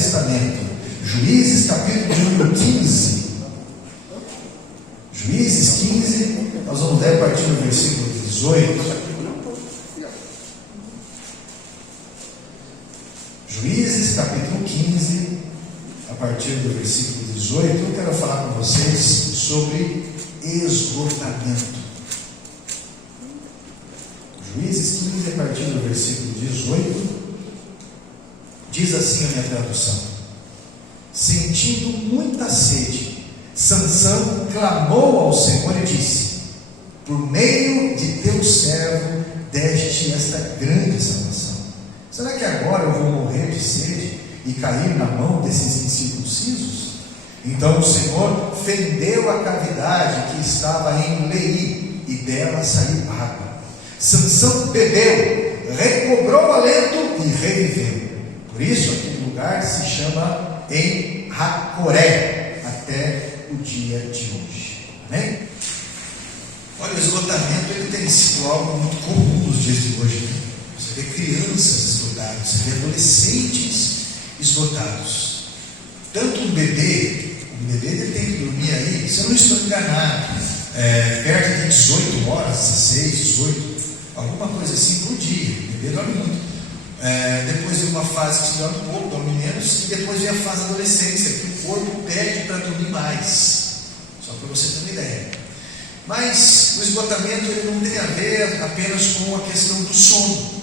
Testamento. Juízes, capítulo número 15. Juízes 15, nós vamos ler a partir do versículo 18. Juízes, capítulo 15, a partir do versículo 18, eu quero falar com vocês sobre esgotamento. Juízes 15, a partir do versículo 18, diz assim a minha tradução: sentindo muita sede, Sansão clamou ao Senhor e disse: por meio de teu servo deste esta grande salvação. Será que agora eu vou morrer de sede e cair na mão desses incircuncisos? Então o Senhor fendeu a cavidade que estava em Leí, e dela saiu água. Sansão bebeu, recobrou o alento e reviveu. Por isso aquele lugar se chama em Hacoré, até o dia de hoje. Amém? Olha, o esgotamento ele tem sido algo muito comum nos dias de hoje. Você vê crianças esgotadas, você vê adolescentes esgotados. Tanto um bebê ele tem que dormir aí, se eu não estou enganado, perto de 18 horas, 16, 18, alguma coisa assim por dia. O bebê dorme muito. Depois de uma fase que se dorme pouco, dorme menos, e depois vem a fase da adolescência, que o corpo pede para dormir mais. Só para você ter uma ideia. Mas o esgotamento ele não tem a ver apenas com a questão do sono.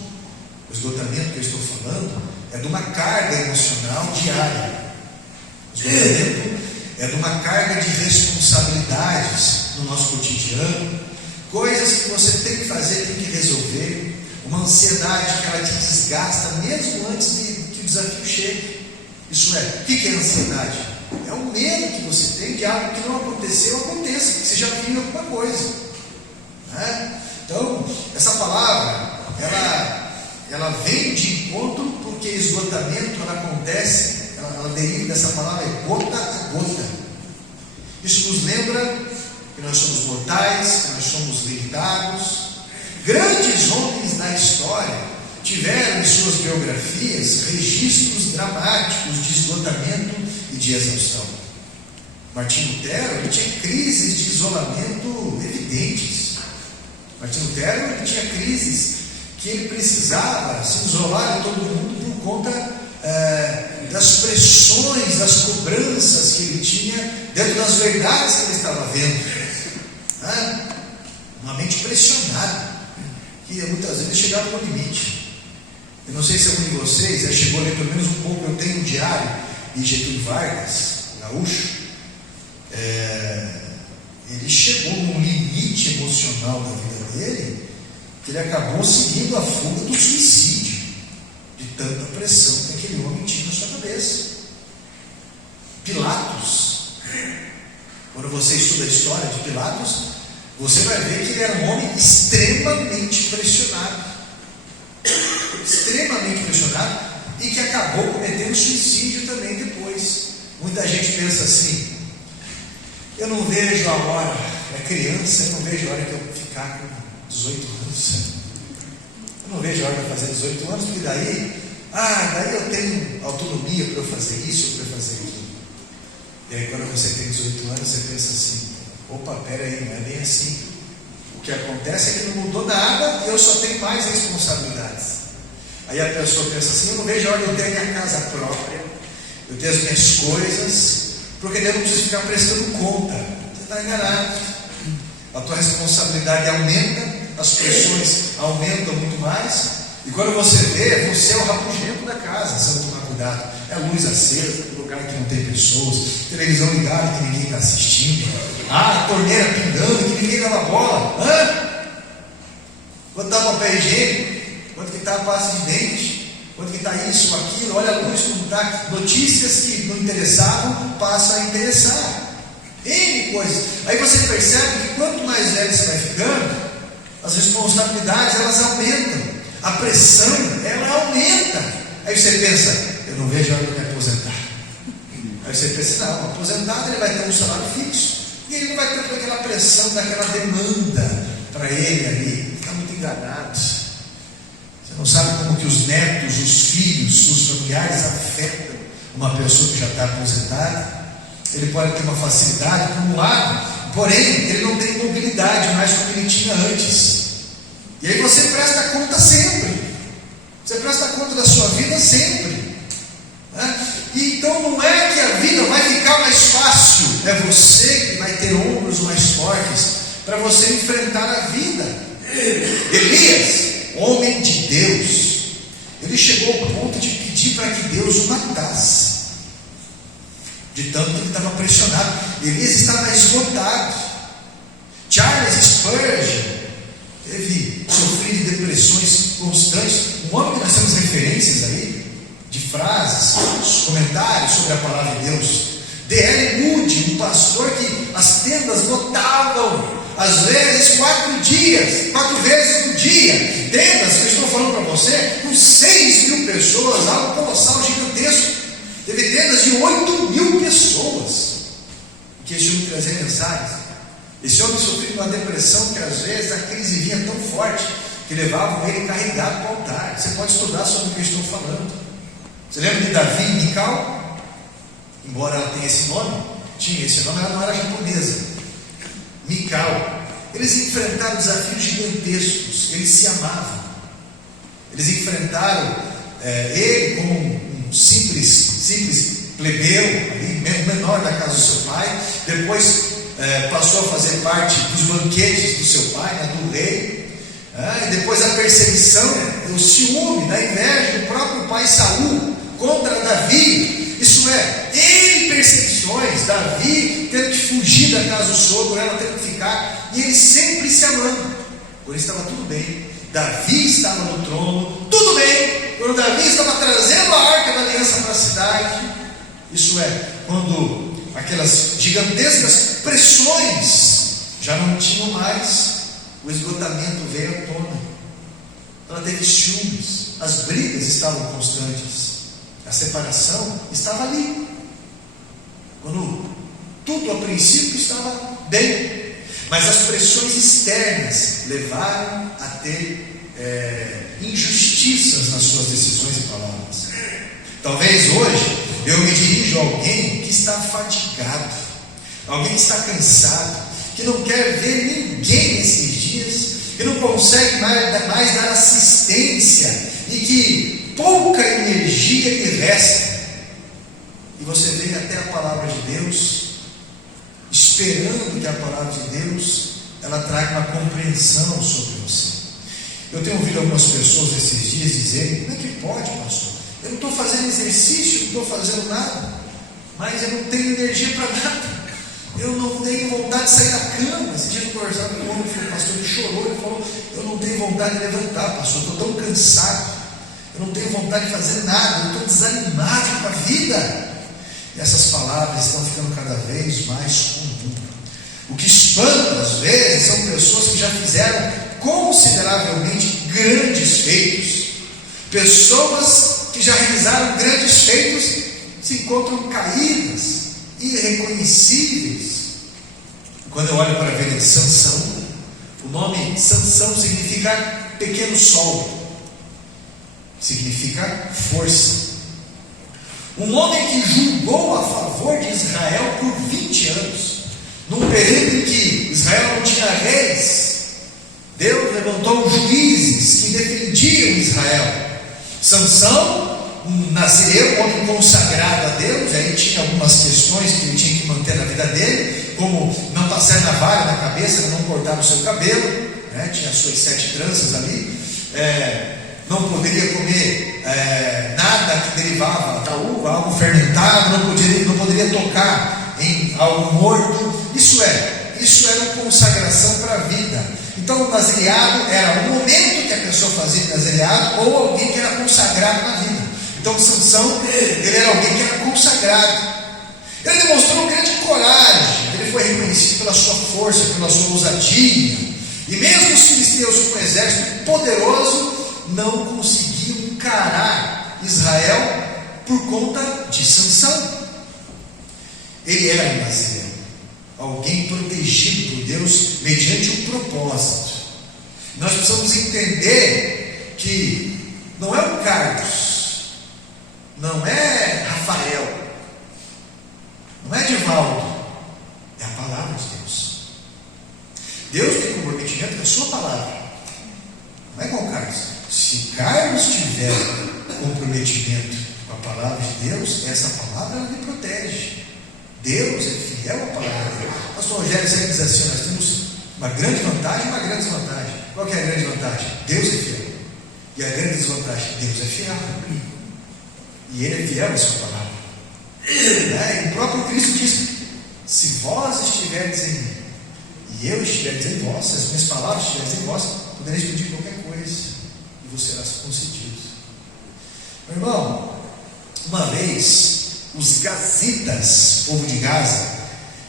O esgotamento que eu estou falando é de uma carga emocional diária. O esgotamento é de uma carga de responsabilidades no nosso cotidiano, coisas que você tem que fazer, tem que resolver, uma ansiedade que ela te desgasta mesmo antes de que o desafio chegue. Isso é, o que é ansiedade? É o medo que você tem de algo que não aconteceu, aconteça, que você já viu alguma coisa. Então, essa palavra, ela vem de encontro, porque esgotamento ela acontece, ela deriva dessa palavra, é gota a gota. Isso nos lembra que nós somos mortais, que nós somos limitados. Grandes homens da história tiveram em suas biografias registros dramáticos de esgotamento e de exaustão. Martinho Lutero ele tinha crises de isolamento evidentes. Martinho Lutero ele tinha crises que ele precisava se isolar de todo mundo por conta das pressões, das cobranças que ele tinha dentro das verdades que ele estava vendo. Uma mente pressionada, que muitas vezes chegava no limite. Eu não sei se algum de vocês já chegou a ler pelo menos um pouco. Eu tenho um diário de Getúlio Vargas, gaúcho. Ele chegou num limite emocional da vida dele, que ele acabou seguindo a fuga do suicídio, de tanta pressão que aquele homem tinha na sua cabeça. Pilatos, quando você estuda a história de Pilatos, você vai ver que ele era um homem extremamente pressionado, e que acabou cometendo suicídio também depois. Muita gente pensa assim: eu não vejo a hora, é criança, eu não vejo a hora que eu ficar com 18 anos, eu não vejo a hora de fazer 18 anos, porque daí eu tenho autonomia para eu fazer isso ou para fazer aquilo. E aí quando você tem 18 anos, você pensa assim: opa, peraí, não é bem assim. O que acontece é que não mudou nada, eu só tenho mais responsabilidades. Aí a pessoa pensa assim: eu não vejo a hora de eu ter a minha casa própria, eu ter as minhas coisas, porque daí eu não preciso ficar prestando conta. Você está enganado. A tua responsabilidade aumenta, as pressões aumentam muito mais, e quando você vê, você é o rabugento da casa. Você não tomar cuidado, é a luz acesa, lugar que não tem pessoas, televisão ligada que ninguém está assistindo, a torneira pingando que ninguém dava bola. Quanto está o papel higiênico? Quanto que está a pasta de dente? Quanto que está isso, aquilo? Olha a luz como está. Notícias que não interessavam passam a interessar. N coisas. Aí você percebe que quanto mais velho você vai ficando, as responsabilidades elas aumentam, a pressão ela aumenta. Aí você pensa: eu não vejo a hora de me aposentar. Aí você pensa: não, aposentado ele vai ter um salário fixo, e ele não vai ter toda aquela pressão, daquela demanda para ele ali. Ele está muito enganado. Você não sabe como que os netos, os filhos, os familiares afetam uma pessoa que já está aposentada. Ele pode ter uma facilidade por um lado, porém ele não tem mobilidade mais como ele tinha antes. E aí você presta conta sempre. Você presta conta da sua vida sempre, né? E então não é que a vida vai ficar mais fácil, é você que vai ter ombros mais fortes para você enfrentar a vida. Elias, homem de Deus, ele chegou ao ponto de pedir para que Deus o matasse, de tanto que ele estava pressionado. Elias estava esgotado. Charles Spurgeon teve sofrido de depressões constantes. Um homem que nós temos referências aí, de frases, comentários sobre a palavra de Deus. D.L. Moody, um pastor que as tendas lotavam, às vezes 4 vezes no dia. Tendas, que eu estou falando para você, com 6.000 pessoas, algo colossal, gigantesco. Teve tendas de 8.000 pessoas que esse homem trazia mensagens. Esse homem sofreu uma depressão que às vezes a crise vinha tão forte que levavam ele carregado para o altar. Você pode estudar sobre o que eu estou falando. Você lembra de Davi e Mical? Embora ela tenha esse nome, ela não era japonesa. Mical. Eles enfrentaram desafios gigantescos. Eles se amavam. Eles enfrentaram ele como um simples plebeu, menor da casa do seu pai. Depois passou a fazer parte dos banquetes do seu pai, do rei. E depois a perseguição, o ciúme, da inveja do próprio pai Saul contra Davi. Isso é, em perseguições, Davi tendo que fugir da casa do sogro, ela tendo que ficar, e ele sempre se amando. Por isso estava tudo bem. Davi estava no trono, tudo bem. Quando Davi estava trazendo a arca da aliança para a cidade, isso é, quando aquelas gigantescas pressões já não tinham mais, o esgotamento veio à tona. Ela teve ciúmes, as brigas estavam constantes, a separação estava ali, quando tudo a princípio estava bem, mas as pressões externas levaram a ter injustiças nas suas decisões e palavras. Talvez hoje eu me dirijo a alguém que está fatigado, alguém que está cansado, que não quer ver ninguém nesses dias, que não consegue mais dar assistência e que pouca energia lhe resta. E você vem até a palavra de Deus, esperando que a palavra de Deus ela traga uma compreensão sobre você. Eu tenho ouvido algumas pessoas esses dias dizerem: como é que pode, pastor? Eu não estou fazendo exercício, não estou fazendo nada, mas eu não tenho energia para nada. Eu não tenho vontade de sair da cama. Esse dia eu conversava com um homem, o pastor, ele chorou, ele falou: eu não tenho vontade de levantar, pastor, eu estou tão cansado, eu não tenho vontade de fazer nada, eu estou desanimado com a vida. E essas palavras estão ficando cada vez mais comuns. O que espanta às vezes são pessoas que já fizeram consideravelmente grandes feitos. Pessoas que já realizaram grandes feitos se encontram caídas, irreconhecíveis. Quando eu olho para a vida de Sansão, o nome Sansão significa pequeno sol, significa força. Um homem que julgou a favor de Israel por 20 anos, num período em que Israel não tinha reis. Deus levantou juízes que defendiam Israel. Sansão, um nazireu, um homem consagrado a Deus. Aí tinha algumas questões que ele tinha que manter na vida dele, como não passar navalha na cabeça, não cortar o seu cabelo, né? Tinha as suas 7 tranças ali, não poderia comer nada que derivava da uva, algo fermentado, não poderia tocar em algo morto. Isso era uma consagração para a vida. Então o nazireado era o momento que a pessoa fazia nazireado, ou alguém que era consagrado na vida. Então Sansão, ele era alguém que era consagrado. Ele demonstrou grande coragem, ele foi reconhecido pela sua força, pela sua ousadia. E mesmo os filisteus com um exército poderoso não conseguiam encarar Israel por conta de Sansão. Ele era um nazireu, alguém protegido por Deus mediante um propósito. Nós precisamos entender que não é o Carlos, não é Rafael, Rafael, não é Divaldo, é a palavra de Deus. Deus tem comprometimento com a sua palavra, não é com o Carlos. Se Carlos tiver comprometimento com a palavra de Deus, essa palavra ela lhe protege. Deus é fiel à palavra dele. O pastor Rogério sempre diz assim: nós temos uma grande vantagem e uma grande desvantagem. Qual que é a grande vantagem? Deus é fiel. E a grande desvantagem? Deus é fiel. E Ele é fiel à sua palavra. E o próprio Cristo diz: se vós estiverdes em mim, e eu estiverdes em vós, se as minhas palavras estiverem em vós, podereis pedir qualquer coisa, e vos será concedido. Meu irmão, uma vez, os gazitas, povo de Gaza,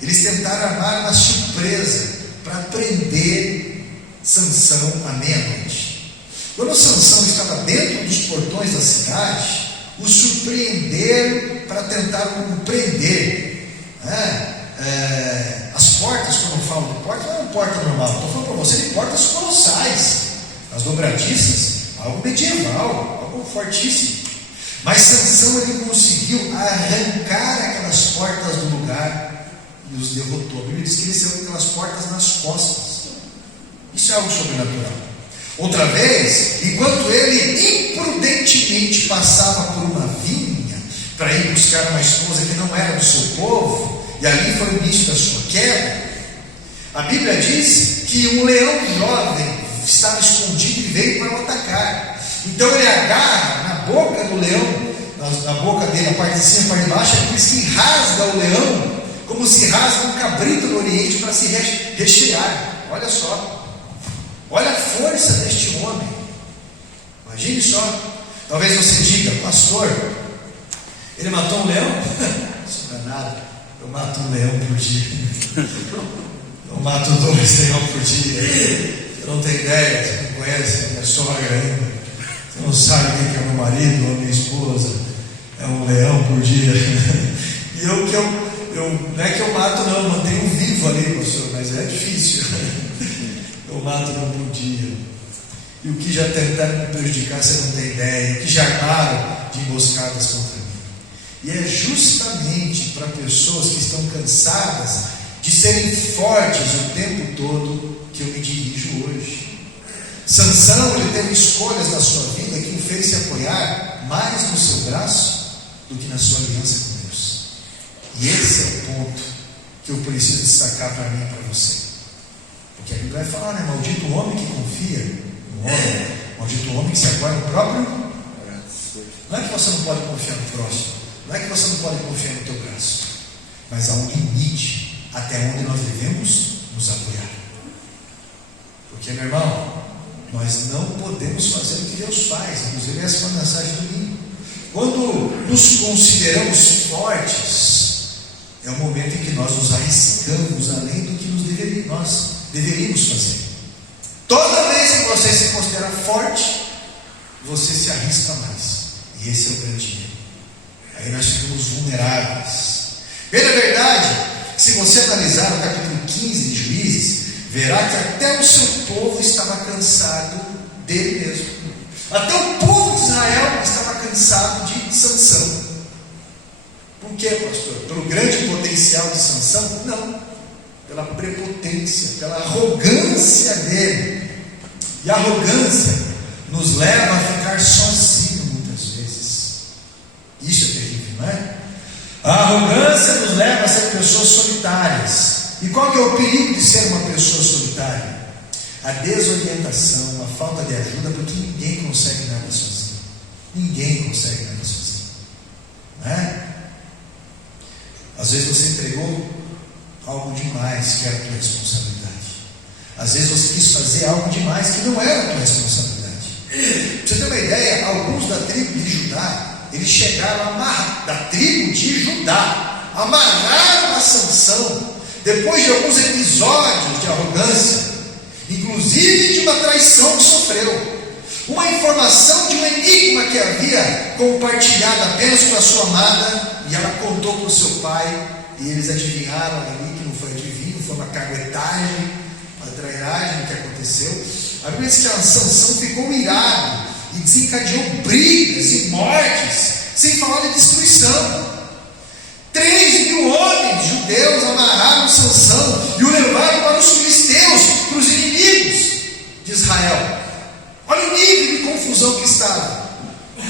eles tentaram armar uma surpresa para prender Sansão à meia-noite. Quando Sansão estava dentro dos portões da cidade, o surpreenderam para tentar o prender. As portas, quando eu falo de porta, não é uma porta normal, estou falando para você de portas colossais, as dobradiças, algo medieval, algo fortíssimo. Mas Sansão ele conseguiu arrancar aquelas portas do lugar e os derrotou. A Bíblia diz que ele saiu com aquelas portas nas costas. Isso é algo sobrenatural. Outra vez, enquanto ele imprudentemente passava por uma vinha para ir buscar uma esposa que não era do seu povo, e ali foi o início da sua queda, a Bíblia diz que um leão jovem estava escondido e veio para o atacar. Então ele agarra na boca do leão, na boca dele, a parte de cima e a parte de baixo, ele diz que rasga o leão, como se rasga um cabrito no Oriente para se rechear. Olha só, olha a força deste homem. Imagine só. Talvez você diga: pastor, ele matou um leão? Isso não é nada, eu mato um leão por dia. Eu mato 2 leões por dia. Você não tem ideia, você não conhece a minha sogra ainda. Você não sabe quem que é meu marido ou minha esposa. É um leão por dia. E não é que eu mato, não, eu mantenho vivo ali, pastor, mas é difícil. Eu mato não por dia. E o que já tentaram me prejudicar, você não tem ideia. O que já armaram de emboscadas contra mim. E é justamente para pessoas que estão cansadas de serem fortes o tempo todo que eu me dirijo hoje. Sansão, ele teve escolhas na sua vida que o fez se apoiar mais no seu braço do que na sua aliança com Deus. E esse é o ponto que eu preciso destacar para mim e para você. Porque a Bíblia vai falar, maldito o homem que confia no homem, maldito o homem que se apoia no próprio. Não é que você não pode confiar no próximo, não é que você não pode confiar no teu braço, mas há um limite até onde nós devemos nos apoiar. Porque, meu irmão, nós não podemos fazer o que Deus faz. Inclusive essa é uma mensagem do domingo. Quando nos consideramos fortes, é o momento em que nós nos arriscamos além do que nós deveríamos fazer. Toda vez que você se considera forte, você se arrisca mais. E esse é o grande erro. Aí nós ficamos vulneráveis. Pela verdade, se você analisar o capítulo 15 de Juízes, verá que até o seu povo estava cansado dele mesmo. Até o povo de Israel estava cansado de Sansão. Por quê, pastor? Pelo grande potencial de Sansão? Não. Pela prepotência, pela arrogância dele. E a arrogância nos leva a ficar sozinhos muitas vezes. Isso é terrível, não é? A arrogância nos leva a ser pessoas solitárias. E qual que é o perigo de ser uma pessoa solitária? A desorientação, a falta de ajuda, porque ninguém consegue nada sozinho. Ninguém consegue nada sozinho. Não é? Às vezes você entregou algo demais que era a tua responsabilidade. Às vezes você quis fazer algo demais que não era a tua responsabilidade. Pra você ter uma ideia, alguns da tribo de Judá, eles chegaram da tribo de Judá, amarraram a Sansão, depois de alguns episódios de arrogância, inclusive de uma traição que sofreu, uma informação de um enigma que havia compartilhado apenas com a sua amada, e ela contou para o seu pai, e eles adivinharam ali que não foi adivinho, foi uma caguetagem, uma trairagem que aconteceu. A Bíblia diz que a Sansão ficou irado e desencadeou brigas e mortes, sem falar de destruição. 1000 homens judeus amarraram Sansão e o levaram para os filisteus, para os inimigos de Israel. Olha o nível de confusão que estava,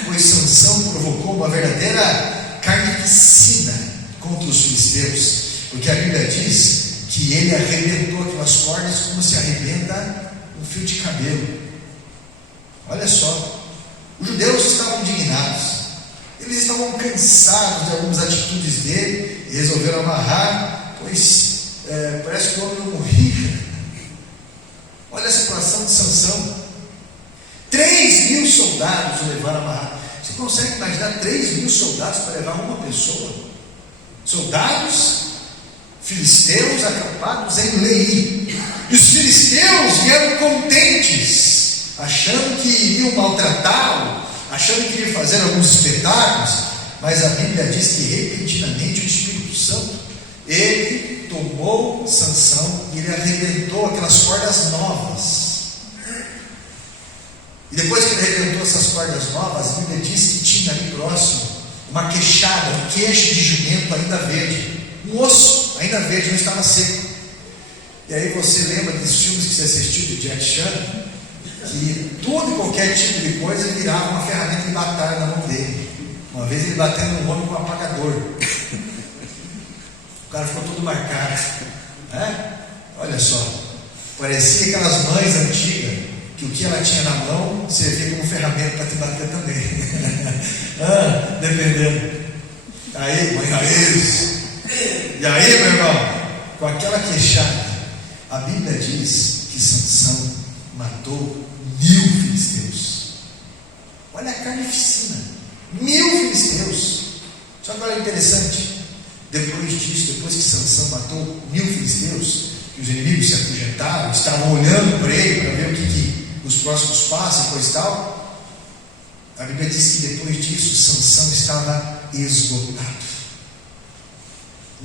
pois Sansão provocou uma verdadeira carnificina contra os filisteus, porque a Bíblia diz que ele arrebentou aquelas cordas como se arrebenta um fio de cabelo. Olha só, os judeus estavam indignados, eles estavam cansados de algumas atitudes dele e resolveram amarrar, pois parece que o homem não morria. Olha a situação de Sansão. 3.000 soldados o levaram a amarrar. Você consegue imaginar 3.000 soldados para levar uma pessoa? Soldados filisteus acampados em Leí. E os filisteus vieram contentes, achando que iriam maltratá-lo, achando que iriam fazer alguns espetáculos. Mas a Bíblia diz que repentinamente o Espírito Santo, ele tomou Sansão e ele arrebentou aquelas cordas novas. E depois que ele arrebentou essas cordas novas, a Bíblia diz que tinha ali próximo uma queixada, um queixo de jumento ainda verde, um osso ainda verde, não estava seco. E aí você lembra dos filmes que você assistiu de Jack Chan, que todo e qualquer tipo de coisa virava uma ferramenta de batalha na mão dele. Uma vez ele batendo no homem com um apagador, o cara ficou todo marcado, né? Olha só, parecia aquelas mães antigas, que o que ela tinha na mão servia como ferramenta para te bater também. Dependendo. Aí, mãe raiz. E aí, meu irmão, com aquela queixada, a Bíblia diz que Sansão matou 1000 filisteus. Olha a carnificina, 1000 filisteus. Só que olha interessante, depois disso, depois que Sansão matou 1000 filisteus, que os inimigos se afugentaram, estavam olhando para ele para ver o que os próximos passos e coisa e tal, a Bíblia diz que depois disso Sansão estava esgotado.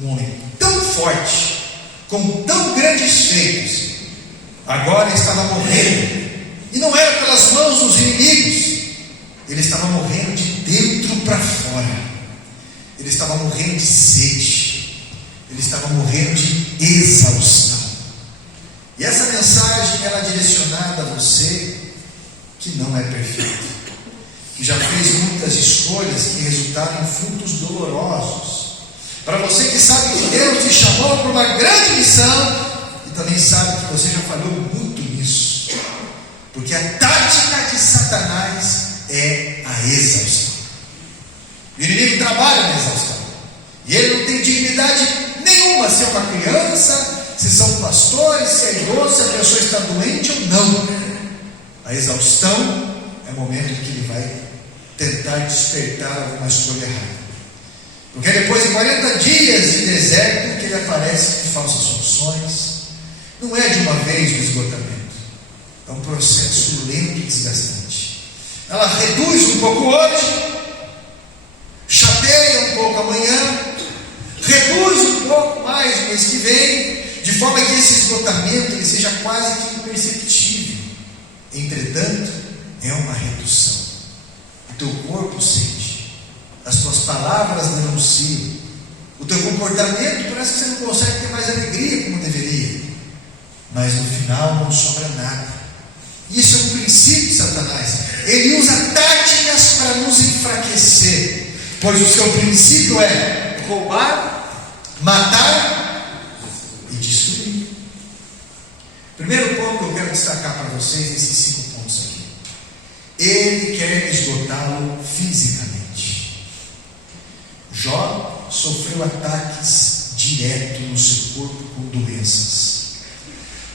Um homem tão forte, com tão grandes feitos, agora estava morrendo, e não era pelas mãos dos inimigos, ele estava morrendo de dentro para fora, ele estava morrendo de sede, ele estava morrendo de exaustão. E essa mensagem ela é direcionada a você que não é perfeito, que já fez muitas escolhas que resultaram em frutos dolorosos, para você que sabe que Deus te chamou para uma grande missão e também sabe que você já falhou muito nisso, porque a tática de Satanás é a exaustão. O inimigo trabalha na exaustão e ele não tem dignidade nenhuma se é uma criança, se são pastores, se é idoso, se a pessoa está doente ou não. A exaustão é o momento em que ele vai tentar despertar alguma escolha errada, porque depois de 40 dias de deserto que ele aparece com falsas soluções. Não é de uma vez o esgotamento, é um processo lento e desgastante. Ela reduz um pouco hoje, chateia um pouco amanhã, reduz um pouco mais no mês que vem, de forma que esse esgotamento ele seja quase que imperceptível. Entretanto, é uma redução. O teu corpo sente, as tuas palavras denunciam, o teu comportamento parece que você não consegue ter mais alegria como deveria, mas no final não sobra nada. Isso é um princípio de Satanás. Ele usa táticas para nos enfraquecer, pois o seu princípio é roubar, matar e destruir. Primeiro ponto que eu quero destacar para vocês, nesses 5 pontos aqui: ele quer esgotá-lo fisicamente. Jó sofreu ataques direto no seu corpo com doenças.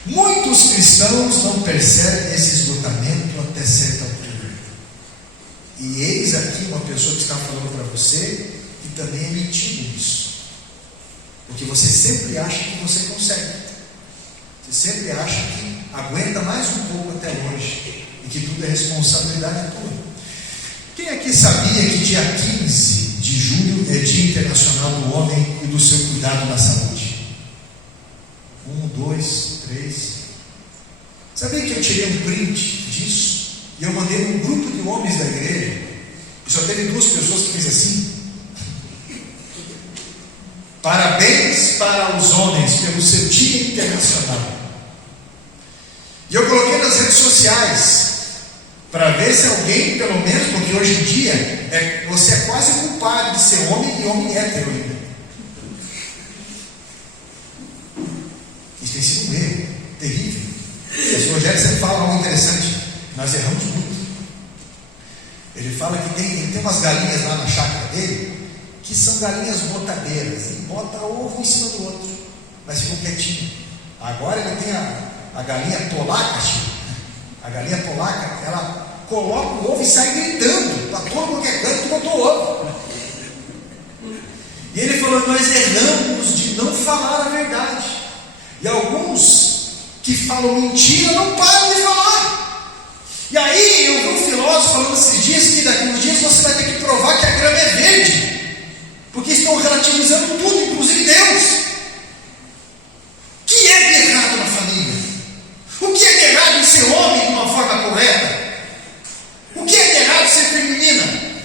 Muitos cristãos não percebem esse esgotamento até certa altura. E eis aqui uma pessoa que está falando para você que também é metido nisso, porque você sempre acha que você consegue, você sempre acha que aguenta mais um pouco até hoje e que tudo é responsabilidade tua. Quem aqui sabia que dia 15 de julho é Dia Internacional do Homem e do seu cuidado na saúde? 1, 2, 3. Sabia que eu tirei um print disso e eu mandei num grupo de homens da igreja e só teve 2 pessoas que fez assim? Parabéns para os homens pelo seu Dia Internacional. E eu coloquei nas redes sociais, para ver se alguém, pelo menos, porque hoje em dia, você é quase culpado de ser homem e homem hétero ainda. Isso tem sido um erro terrível. O Rogério sempre fala algo interessante. Nós erramos muito. Ele fala que tem umas galinhas lá na chácara dele, que são galinhas botadeiras, e bota ovo em cima do outro, mas ficam quietinhos. Agora ele tem a galinha polaca, a galinha polaca, ela coloca o ovo e sai gritando para todo qualquer canto que botou ovo. E ele falou: nós erramos de não falar a verdade, e alguns que falam mentira não param de falar. E aí eu vi um filósofo falando esses dias que daqui uns dias você vai ter que provar que a grama é verde, porque estão relativizando tudo, inclusive Deus. O que é de errado na família? O que é de errado em ser homem de uma forma correta? O que é de errado em ser feminina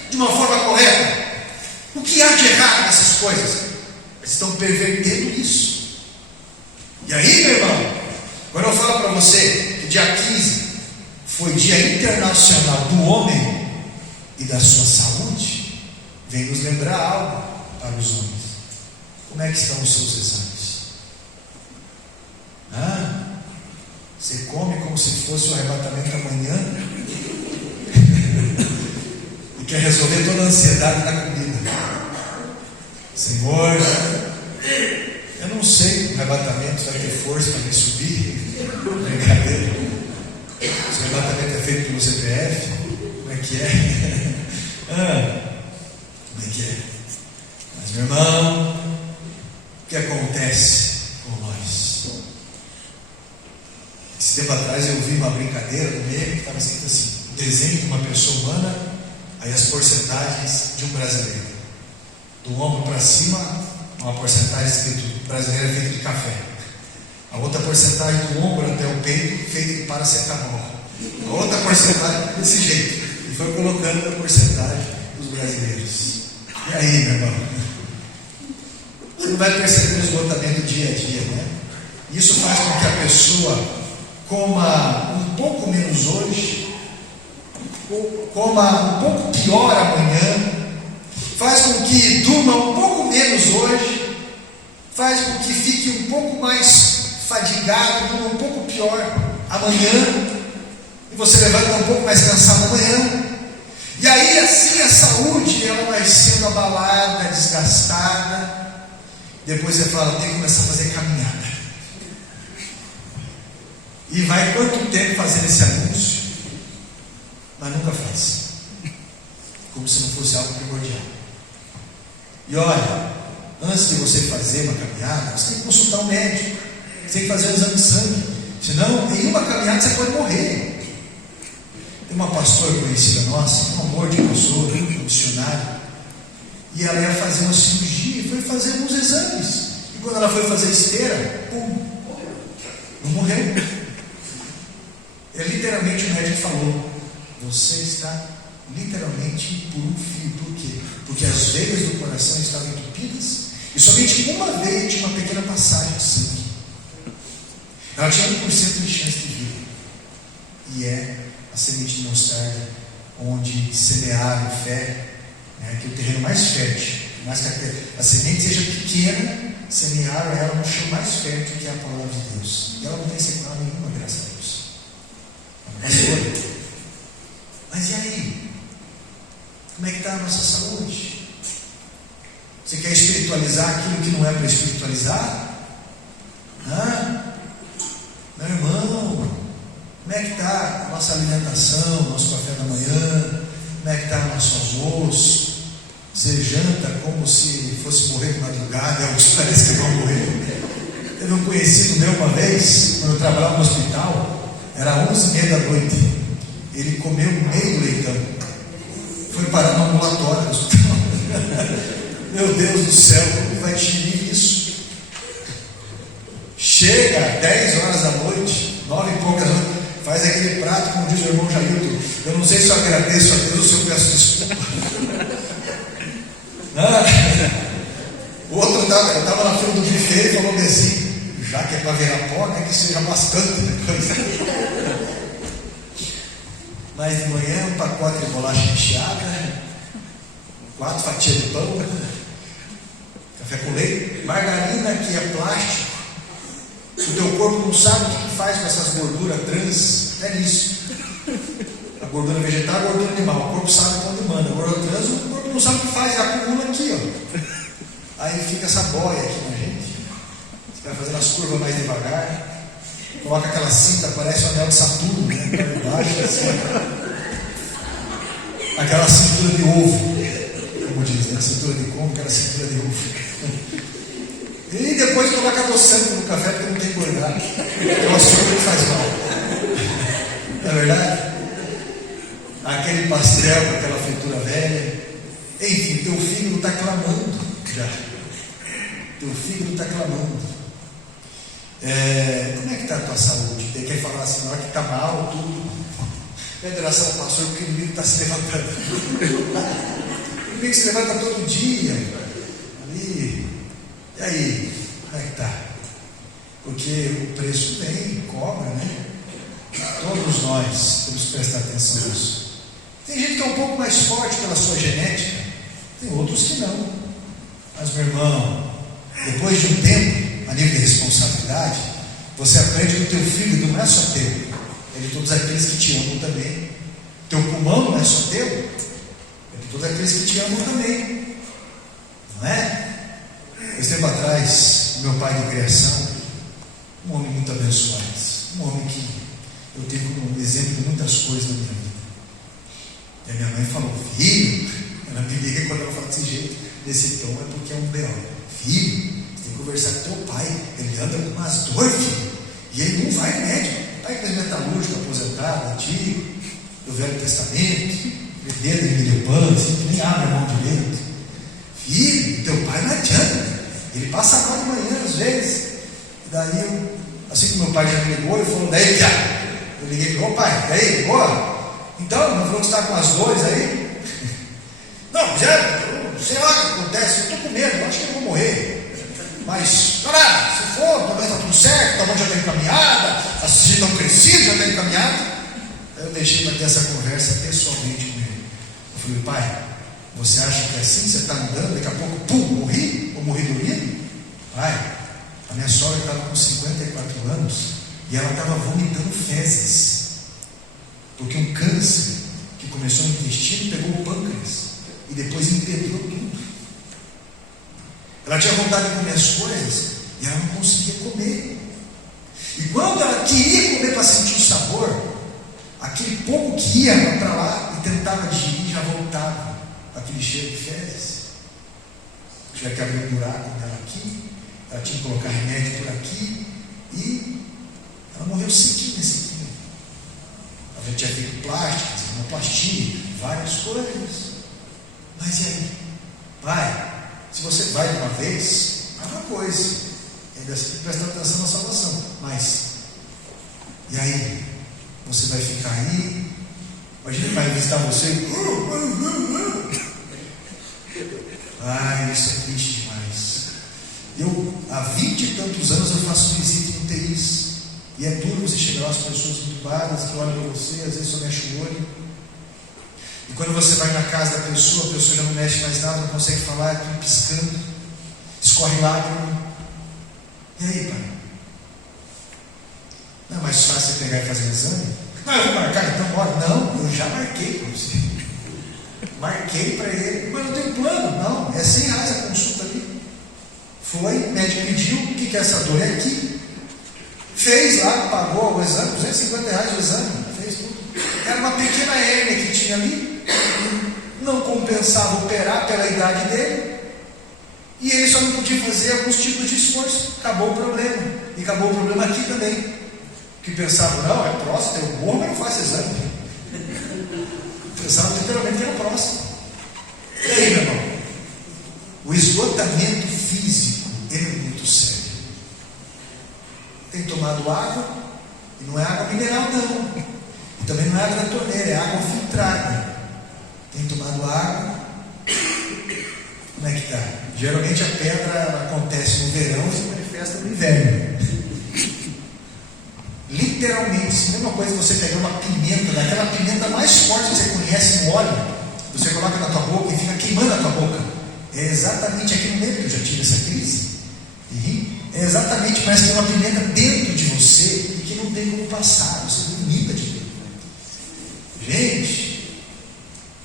de uma forma correta? O que há de errado nessas coisas? Eles estão pervertendo isso. E aí, meu irmão, quando eu falo para você que dia 15 foi Dia Internacional do Homem e da sua saúde, vem nos lembrar algo para os homens. Como é que estão os seus exames? Você come como se fosse o arrebatamento amanhã e quer resolver toda a ansiedade da comida. Senhor, eu não sei se o arrebatamento vai ter força para me subir. Brincadeira. Se o arrebatamento é feito pelo CPF, como é que é? Como é que é? Mas, meu irmão, o que acontece com nós? Esse tempo atrás eu vi uma brincadeira do meme que estava escrito assim: o desenho de uma pessoa humana, aí as porcentagens de um brasileiro. Do ombro para cima, uma porcentagem escrito brasileiro é feito de café. A outra porcentagem do ombro até o peito, feito de paracetamol. A outra porcentagem desse jeito. E foi colocando a porcentagem dos brasileiros. E aí, meu irmão? Você não vai perceber o esgotamento dia a dia, né? Isso faz com que a pessoa coma um pouco menos hoje, coma um pouco pior amanhã, faz com que durma um pouco menos hoje, faz com que fique um pouco mais fadigado, durma um pouco pior amanhã, e você levanta um pouco mais cansado amanhã. E aí assim a saúde ela vai sendo abalada, desgastada. Depois você fala: tem que começar a fazer caminhada. E vai quanto tempo fazendo esse anúncio, mas nunca faz, como se não fosse algo primordial. E olha, antes de você fazer uma caminhada, você tem que consultar um médico, você tem que fazer um exame de sangue, senão em uma caminhada você pode morrer. Tem uma pastora conhecida nossa, um amor de pessoa, um missionário, e ela ia fazer uma cirurgia e foi fazer alguns exames, e quando ela foi fazer esteira, não morreu. Literalmente o médico falou: você está literalmente por um fio. Por quê? Porque as veias do coração estavam entupidas e somente uma veia tinha uma pequena passagem de sangue. Ela tinha 1% de chance de vida. E é a semente de mostarda, onde semearam fé, né, que é o terreno mais fértil, mais que a semente seja pequena, semearam ela no chão mais fértil, que é a palavra de Deus. E ela não tem sequela nenhuma, graças a Deus. Mas e aí? Como é que está a nossa saúde? Você quer espiritualizar aquilo que não é para espiritualizar? Meu irmão, como é que está a nossa alimentação, nosso café da manhã? Como é que está o nosso almoço? Você janta como se fosse morrer de madrugada, e alguns parece que vão morrer. Teve um conhecido meu uma vez, quando eu trabalhava no hospital, era 11h30 da noite, ele comeu meio leitão, foi parar no ambulatório do hospital. Meu Deus do céu, como vai enxergar isso? Chega 10 horas da noite, 9 e poucas da noite, faz aquele prato, como diz o irmão Jailton. Eu não sei se eu agradeço a Deus ou se eu peço desculpa. O outro eu estava na fila do buffet e falou assim, já que é para virar pó, né, que seja bastante depois. Mas de manhã, um pacote de bolacha recheada, 4 fatias de pão, café com leite, margarina que é plástico. O teu corpo não sabe o que faz com essas gorduras trans, é isso. A gordura vegetal, a gordura animal, o corpo sabe quando manda. A gordura trans, o corpo não sabe o que faz, acumula aqui, ó. Aí fica essa boia aqui na gente. Você vai fazendo as curvas mais devagar, coloca aquela cinta, parece o anel de Saturno, né? Para baixo, assim. Aquela cintura de ovo, como diz, né? Cintura de como, aquela cintura de ovo. E depois coloca adoçante no café porque não tem engordado. É o açúcar que faz mal. Não é verdade? Aquele pastel com aquela fritura velha. Enfim, teu fígado está clamando já. Teu fígado está clamando. Como é que está a tua saúde? Tem que falar assim, na hora que está mal, tudo. Federação, pastor, porque o inimigo está se levantando. O inimigo se levanta todo dia. Ali. E aí? Como é que está? Porque o preço vem, cobra, né? Todos nós temos que prestar atenção nisso. Tem gente que é um pouco mais forte pela sua genética, tem outros que não. Mas, meu irmão, depois de um tempo, a nível de responsabilidade, você aprende que o teu fígado não é só teu, é de todos aqueles que te amam também. Teu pulmão não é só teu, é de todos aqueles que te amam também. Não é? Esse tempo atrás, meu pai de criação, um homem muito abençoado, um homem que eu tenho como exemplo de muitas coisas na minha vida. E a minha mãe falou, filho, ela me liga quando ela fala desse jeito, desse tom, é porque é um B.O. Filho, você tem que conversar com teu pai, ele anda com umas dores, filho, e ele não vai médico. Pai que é metalúrgico, aposentado, antigo, do Velho Testamento, bebedo em milho assim, que nem abre a mão direito. Filho, teu pai não adianta, ele passa mal de manhã às vezes. E daí, assim que meu pai já me ligou, ele falou, daí, Tiago, eu liguei e falei, ô pai, daí, ligou? Então, não falou que você está com as dores aí? Não, já, sei lá o que acontece, eu estou com medo, eu acho que eu vou morrer. Mas, caralho, se for, também está tudo certo, tá bom, já está encaminhada, as filhas estão crescidas, já está encaminhada. Aí eu deixei para ter essa conversa pessoalmente com ele. Eu falei, pai, você acha que é assim, você está andando, daqui a pouco, pum, morri? Ou morri dormindo? Pai, a minha sogra estava com 54 anos e ela estava vomitando fezes. Porque um câncer que começou no intestino pegou o pâncreas e depois empedrou tudo. Ela tinha vontade de comer as coisas e ela não conseguia comer. E quando ela queria comer para sentir o sabor, aquele pouco que ia para lá e tentava digerir já voltava aquele cheiro de fezes. Tinha que abrir um buraco nela aqui, ela tinha que colocar remédio por aqui e ela morreu sequinha. A gente tinha feito plásticas, monoplastia, várias coisas. Mas e aí? Pai, se você vai de uma vez, é uma coisa. Ainda tem que prestar atenção na salvação. Mas, e aí? Você vai ficar aí? Imagina o pai visitar você. Ai, isso é triste demais. Há 20 e tantos anos eu faço visita em UTIs. E é duro você chegar lá, as pessoas entubadas que olham para você, às vezes só mexe o olho. E quando você vai na casa da pessoa, a pessoa já não mexe mais nada, não consegue falar, é tudo piscando, escorre lágrima. E aí, pai? Não é mais fácil você pegar e fazer um exame? Não, eu vou marcar, então bora. Não, eu já marquei para você. Marquei para ele, mas não tem plano. Não, é R$100 a consulta ali. Foi, o médico pediu, o que é essa dor? É aqui. Fez lá, pagou o exame, R$250 o exame, fez tudo. Era uma pequena hérnia que tinha ali, não compensava operar pela idade dele, e ele só não podia fazer alguns tipos de esforço. Acabou o problema, e acabou o problema aqui também. Que pensavam, não, é próstata, eu morro, mas não faço exame. Pensavam literalmente que era próstata. E aí, meu irmão? O esgotamento físico é muito sério. Tem tomado água, e não é água mineral não, e também não é água da torneira, é água filtrada. Tem tomado água, Como é que está? Geralmente a pedra acontece no verão e se manifesta no inverno. Literalmente, a mesma coisa você pegar uma pimenta, daquela pimenta mais forte que você conhece no óleo, você coloca na tua boca e fica queimando a tua boca. É exatamente aqui no meio que eu já tive essa crise. E é exatamente, parece que tem uma pimenta dentro de você e que não tem como passar, você vomita de dentro. Gente,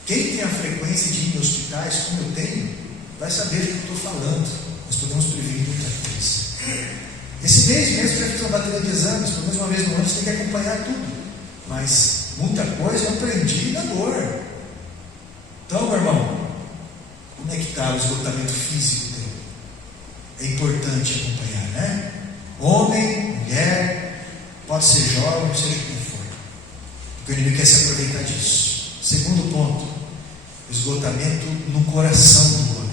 quem tem a frequência de ir em hospitais, como eu tenho, vai saber do que eu estou falando. Nós podemos prevenir muita coisa. Esse mês mesmo já fiz uma bateria de exames, pelo menos uma vez no ano você tem que acompanhar tudo. Mas muita coisa eu aprendi na dor. Então, meu irmão, como é que está o esgotamento físico dele? É importante acompanhar, né? Homem, mulher, pode ser jovem, seja quem for. Porque o inimigo quer se aproveitar disso. Segundo ponto, esgotamento no coração do homem.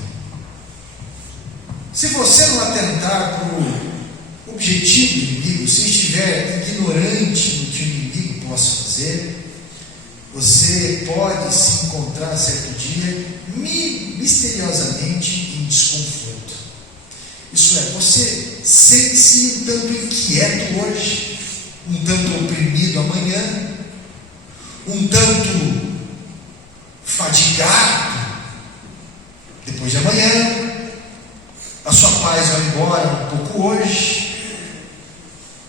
Se você não atentar para o objetivo do inimigo, se estiver ignorante do que o inimigo possa fazer, você pode se encontrar certo dia misteriosamente em desconforto. Isso é, você sente-se um tanto inquieto hoje, um tanto oprimido amanhã, um tanto fadigado depois de amanhã. A sua paz vai embora um pouco hoje,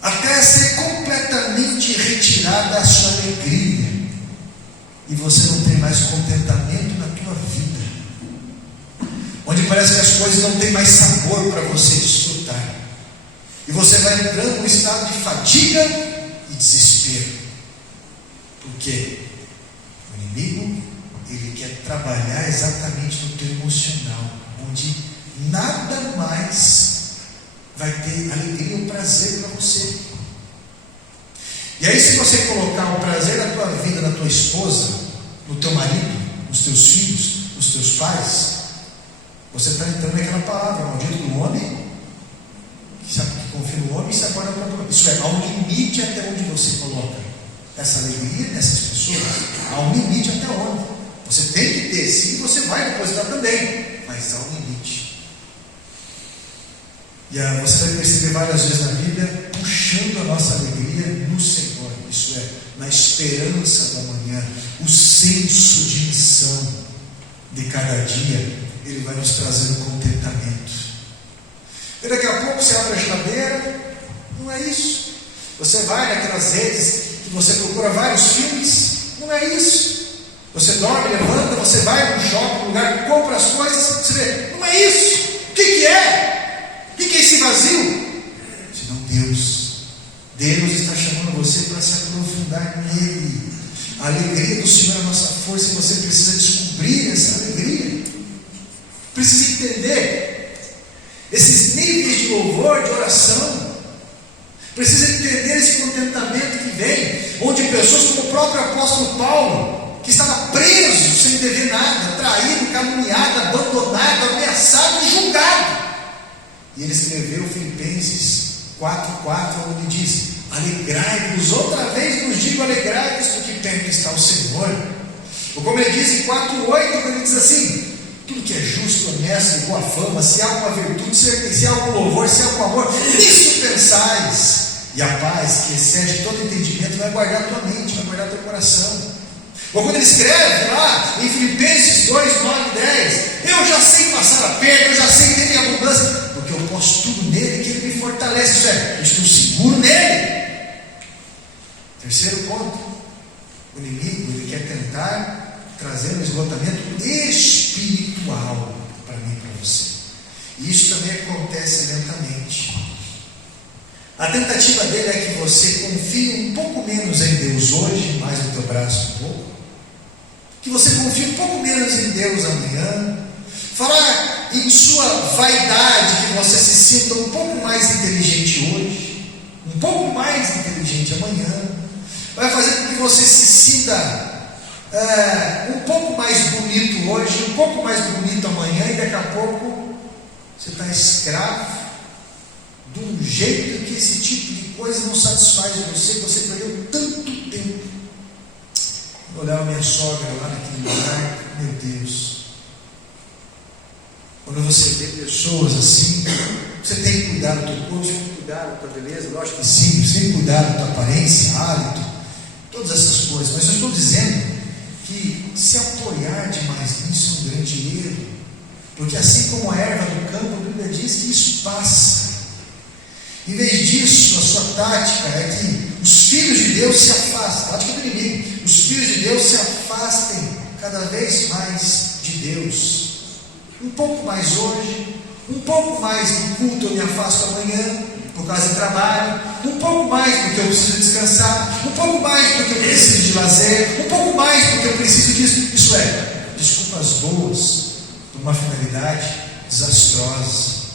até ser completamente retirada a sua alegria, e você não tem mais contentamento na tua vida, onde parece que as coisas não têm mais sabor para você desfrutar, e você vai entrando num estado de fadiga e desespero. Por quê? O inimigo, ele quer trabalhar exatamente no teu emocional, onde nada mais vai ter alegria ou prazer para você. E aí, se você colocar o prazer da tua vida na tua esposa, no teu marido, nos teus filhos, nos teus pais, você está entrando naquela palavra, maldito do homem que confia no homem e se acorda para o homem. Isso é, há um limite até onde você coloca essa alegria nessas pessoas. Há um limite até onde você tem que ter, sim, você vai depositar também, mas há um limite. E você vai perceber várias vezes na Bíblia puxando a nossa alegria no Senhor, isso é, na esperança da manhã, o senso de missão de cada dia, ele vai nos trazendo contentamento. E daqui a pouco você abre a geladeira, não é isso. Você vai naquelas redes que você procura vários filmes, não é isso. Você dorme, levanta, você vai no shopping, no lugar, compra as coisas, você vê, não é isso. O que é? O que é esse vazio? Senão Deus. Deus está chamando você para se aprofundar nele. A alegria do Senhor é a nossa força, e você precisa descobrir essa alegria. Precisa entender esses níveis de louvor, de oração. Precisa entender esse contentamento que vem, onde pessoas como o próprio apóstolo Paulo, que estava preso, sem dever nada, traído, caluniado, abandonado, ameaçado e julgado. E ele escreveu Filipenses 4:4, onde diz: alegrai-vos, outra vez nos digo, alegrai-vos, porque perto está o Senhor. Ou como ele diz em 4:8, quando ele diz assim: tudo que é justo, honesto e boa fama, se há alguma virtude, se há algum louvor, se há algum amor, nisso pensais. E a paz, que excede todo entendimento, vai guardar a tua mente, vai guardar teu coração. Ou quando ele escreve lá em Filipenses 2, 9 e 10: eu já sei passar aperto, eu já sei ter minha abundância, porque eu posso tudo nele que ele me fortalece. Isso é, eu estou seguro nele. Terceiro ponto, o inimigo, ele quer tentar trazer um esgotamento espiritual para mim e para você. E isso também acontece lentamente. A tentativa dele é que você confie um pouco menos em Deus hoje, mais no teu braço um pouco, que você confie um pouco menos em Deus amanhã, falar em sua vaidade, que você se sinta um pouco mais inteligente hoje, um pouco mais inteligente amanhã, vai fazer com que você se sinta um pouco mais bonito hoje, um pouco mais bonito amanhã, e daqui a pouco você está escravo de um jeito que esse tipo de coisa não satisfaz você perdeu tanto tempo. Eu olhava minha sogra lá naquele lugar, meu Deus, Quando você vê pessoas assim, você tem que cuidar do teu corpo, você tem que cuidar da tua beleza, lógico que sim, você tem que cuidar da tua aparência, hálito, todas essas coisas, mas eu estou dizendo que se apoiar demais nisso é um grande erro, porque assim como a erva do campo, a Bíblia diz que isso passa. Em vez disso, a sua tática é que os filhos de Deus se afastem, tática do inimigo, os filhos de Deus se afastem cada vez mais de Deus. Um pouco mais hoje, um pouco mais no culto eu me afasto amanhã, por causa do trabalho, um pouco mais porque eu preciso descansar, um pouco mais porque eu preciso de lazer, um pouco mais porque eu preciso disso. Isso é, desculpas boas por uma finalidade desastrosa.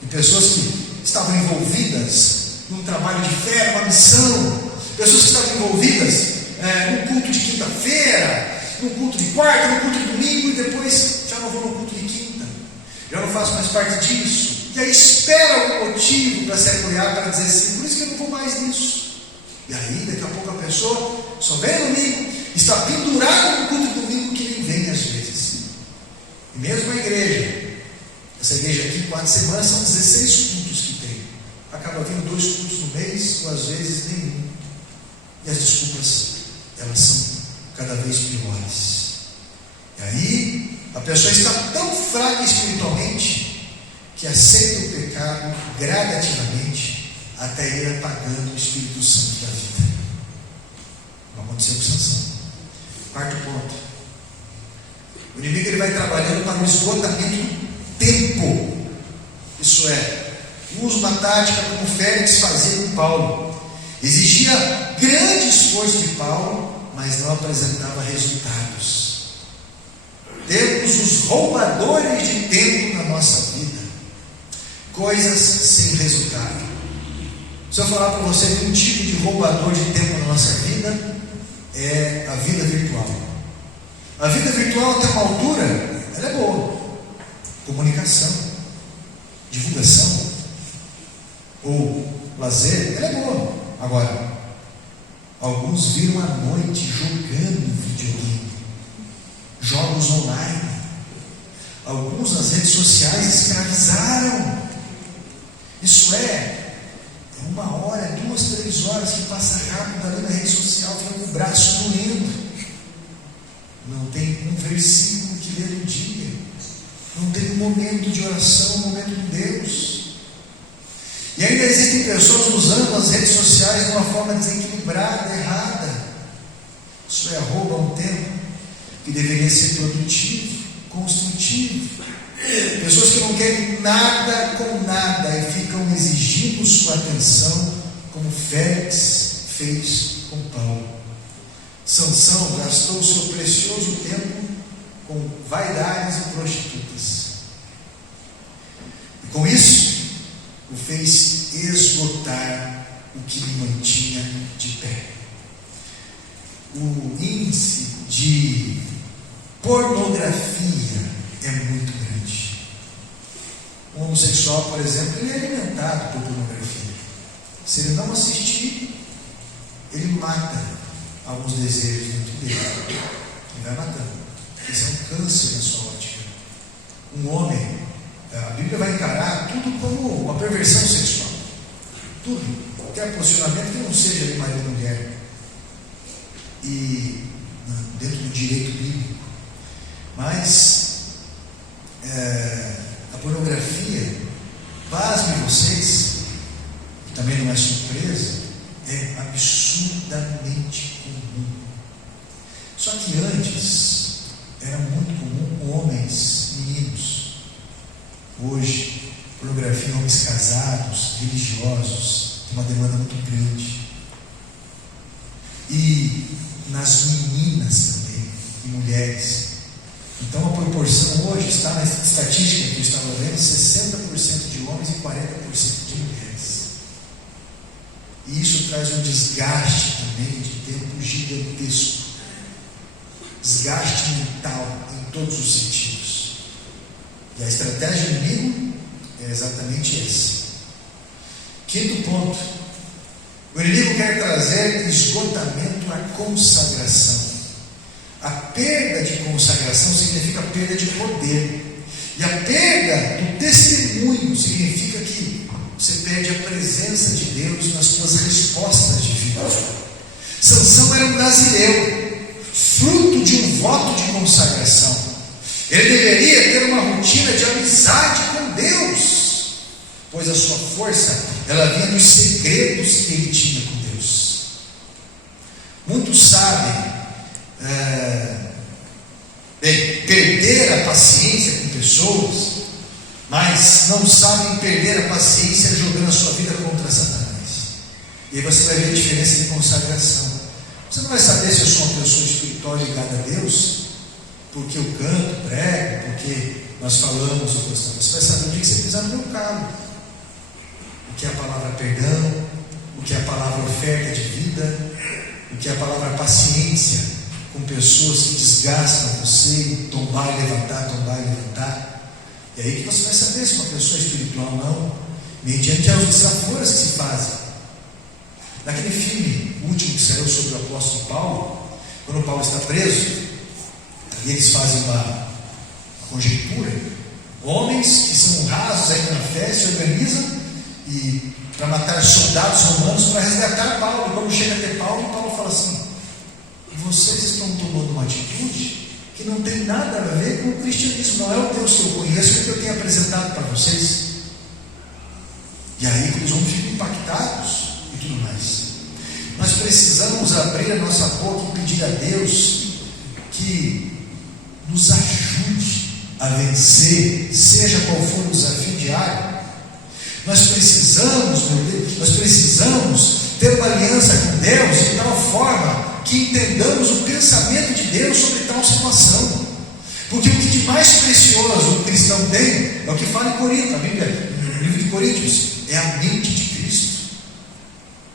E pessoas que estavam envolvidas num trabalho de fé, numa missão, pessoas que estavam envolvidas num culto de quinta-feira, num culto de quarta, num culto de domingo, e depois já não vou no culto de quinta, já não faço mais parte disso, e aí espera algum motivo para se apoiar, para dizer assim, por isso que eu não vou mais nisso. E aí daqui a pouco a pessoa só vem no domingo, está pendurada no culto de domingo que nem vem às vezes. E mesmo a igreja, essa igreja aqui, 4 semanas, são 16 cultos que tem. Acaba vindo 2 cultos no mês, ou às vezes nenhum. E as desculpas, elas são cada vez piores. E aí, a pessoa está tão fraca espiritualmente, que aceita o pecado gradativamente, até ir apagando o Espírito Santo da vida. Como aconteceu com Sansão. 4º ponto. O inimigo ele vai trabalhando para o esgotamento do tempo. Isso é, usa uma tática como Félix fazia com Paulo. Exigia grande esforço de Paulo, mas não apresentava resultados. Temos os roubadores de tempo na nossa vida, coisas sem resultado. Se eu falar para você que um tipo de roubador de tempo na nossa vida é a vida virtual. A vida virtual até uma altura, ela é boa. Comunicação, divulgação ou lazer, ela é boa. Agora, alguns viram a noite jogando videogame, jogos online. Alguns nas redes sociais escravizaram. Isso é 1 hora, 2, 3 horas que passa rápido ali na rede social, fica com o braço doendo. Não tem um versículo que lê no dia. Não tem um momento de oração, um momento de Deus. E ainda existem pessoas usando as redes sociais de uma forma desequilibrada, errada. Isso é, rouba um tempo que deveria ser produtivo, construtivo. Pessoas que não querem nada com nada e ficam exigindo sua atenção, como Félix fez com Paulo. Sansão gastou o seu precioso tempo com vaidades e prostitutas. E com isso, o fez esgotar o que lhe mantinha de pé. O índice de pornografia é muito grande. O homossexual, por exemplo, ele é alimentado por pornografia. Se ele não assistir, ele mata alguns desejos dentro dele. Ele vai matando. Isso é um câncer na sua ótica. Um homem, a Bíblia vai encarar tudo como uma perversão sexual. Tudo. Qualquer posicionamento que não seja de marido e mulher. E dentro do direito bíblico. Mas a pornografia, pasmem vocês, e também não é surpresa, é absurdamente comum. Só que antes era muito comum homens, meninos. Hoje, pornografia em homens casados, religiosos, tem uma demanda muito grande. E nas meninas também, e mulheres. Então a proporção hoje está na estatística que eu estava vendo, 60% de homens e 40% de mulheres. E isso traz um desgaste também de tempo gigantesco. Desgaste mental em todos os sentidos. E a estratégia do inimigo é exatamente essa. 5º ponto. O inimigo quer trazer esgotamento à consagração. A perda de consagração significa perda de poder. E a perda do testemunho significa que você perde a presença de Deus nas suas respostas de vida. Sansão era um nazireu, fruto de um voto de consagração. Ele deveria ter uma rotina de amizade com Deus, pois a sua força, ela vinha dos segredos que ele tinha com Deus. Muitos sabem perder a paciência com pessoas, mas não sabem perder a paciência jogando a sua vida contra Satanás. E aí você vai ver a diferença de consagração. Você não vai saber se eu sou uma pessoa espiritual ligada a Deus porque eu canto, prego, porque nós falamos ou gostamos. Você vai saber o dia que você pisar no meu calo, o que é a palavra perdão, o que é a palavra oferta de vida, o que é a palavra paciência com pessoas que desgastam você, tombar e levantar. E aí que você vai saber se uma pessoa é espiritual ou não, mediante aos desaforos que se fazem. Naquele filme último que saiu sobre o apóstolo Paulo, quando Paulo está preso, e eles fazem uma conjectura, homens que são rasos ainda na fé se organizam e para matar soldados romanos para resgatar Paulo. E quando chega até Paulo, Paulo fala assim: vocês estão tomando uma atitude que não tem nada a ver com o cristianismo, não é o Deus que eu conheço, que eu tenho apresentado para vocês. E aí os homens ficam impactados e tudo mais. Nós precisamos abrir a nossa boca e pedir a Deus que nos ajude a vencer, seja qual for o desafio diário. Nós precisamos ter uma aliança com Deus de tal forma que entendamos o pensamento de Deus sobre tal situação. Porque o que de mais precioso o cristão tem, é o que fala em Corinto, a Bíblia, no livro de Coríntios, é a mente de Cristo.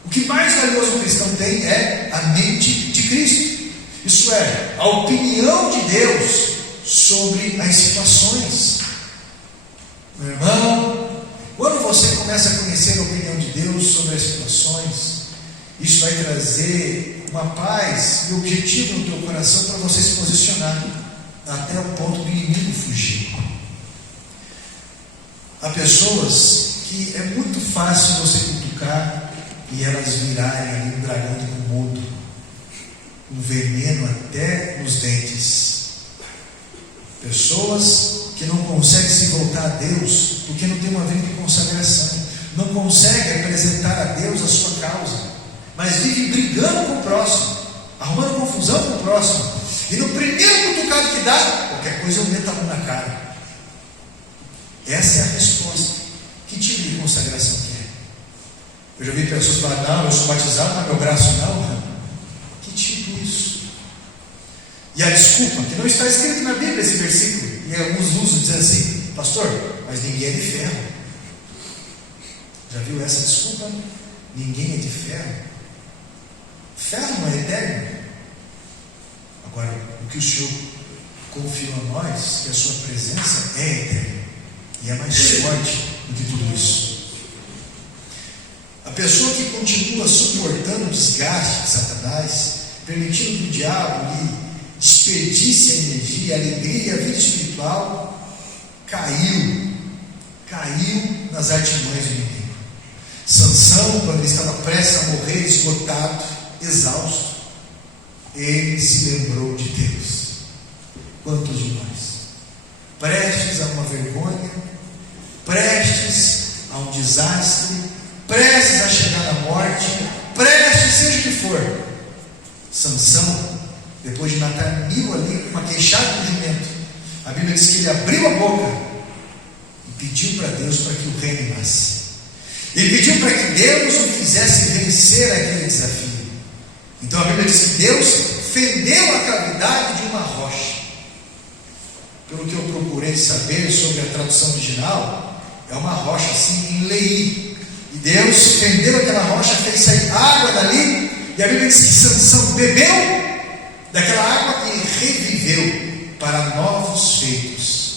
O que mais valioso o cristão tem é a mente de Cristo. Isso é, a opinião de Deus sobre as situações. Meu irmão, quando você começa a conhecer a opinião de Deus sobre as situações, isso vai trazer uma paz e objetivo no teu coração para você se posicionar até o ponto do inimigo fugir. Há pessoas que é muito fácil você cutucar e elas virarem ali um dragão de Komodo, um veneno até nos dentes. Pessoas que não conseguem se voltar a Deus porque não tem uma vida de consagração, não conseguem apresentar a Deus a sua causa, mas vive brigando com o próximo, arrumando confusão com o próximo, e no primeiro cutucado que dá, qualquer coisa eu meto a mão na cara. Essa é a resposta. Que tipo de consagração que é? Eu já vi pessoas falar: não, eu sou batizado, mas meu braço não. Que tipo isso? E a desculpa, que não está escrito na Bíblia esse versículo, e alguns usam dizendo assim: pastor, mas ninguém é de ferro. Já viu essa desculpa? Ninguém é de ferro. Ferro não é eterno. Agora, o que o Senhor confiou a nós, que a sua presença é eterna e é mais forte do que tudo isso. A pessoa que continua suportando o desgaste de Satanás, permitindo que o diabo lhe desperdice a energia, a alegria e a vida espiritual, caiu nas artimanhas do inimigo. Sansão, quando ele estava prestes a morrer, esgotado, exausto, ele se lembrou de Deus. Quantos de nós, prestes a uma vergonha, prestes a um desastre, prestes a chegar na morte, prestes, seja o que for, Sansão, depois de matar 1000 ali com uma queixada do jumento, a Bíblia diz que ele abriu a boca e pediu para Deus para que o rei animasse. Ele pediu para que Deus o fizesse vencer aquele desafio. Então a Bíblia diz que Deus fendeu a cavidade de uma rocha. Pelo que eu procurei saber sobre a tradução original, é uma rocha assim em Leí. E Deus fendeu aquela rocha, fez sair água dali, e a Bíblia diz que Sansão bebeu daquela água e reviveu para novos feitos.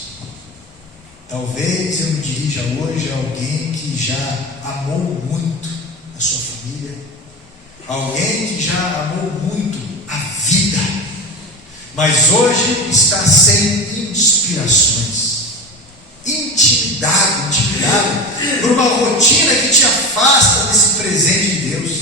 Talvez eu me dirija hoje a alguém que já amou muito a sua família, alguém que já amou muito a vida, mas hoje está sem inspirações. intimidado por uma rotina que te afasta desse presente de Deus.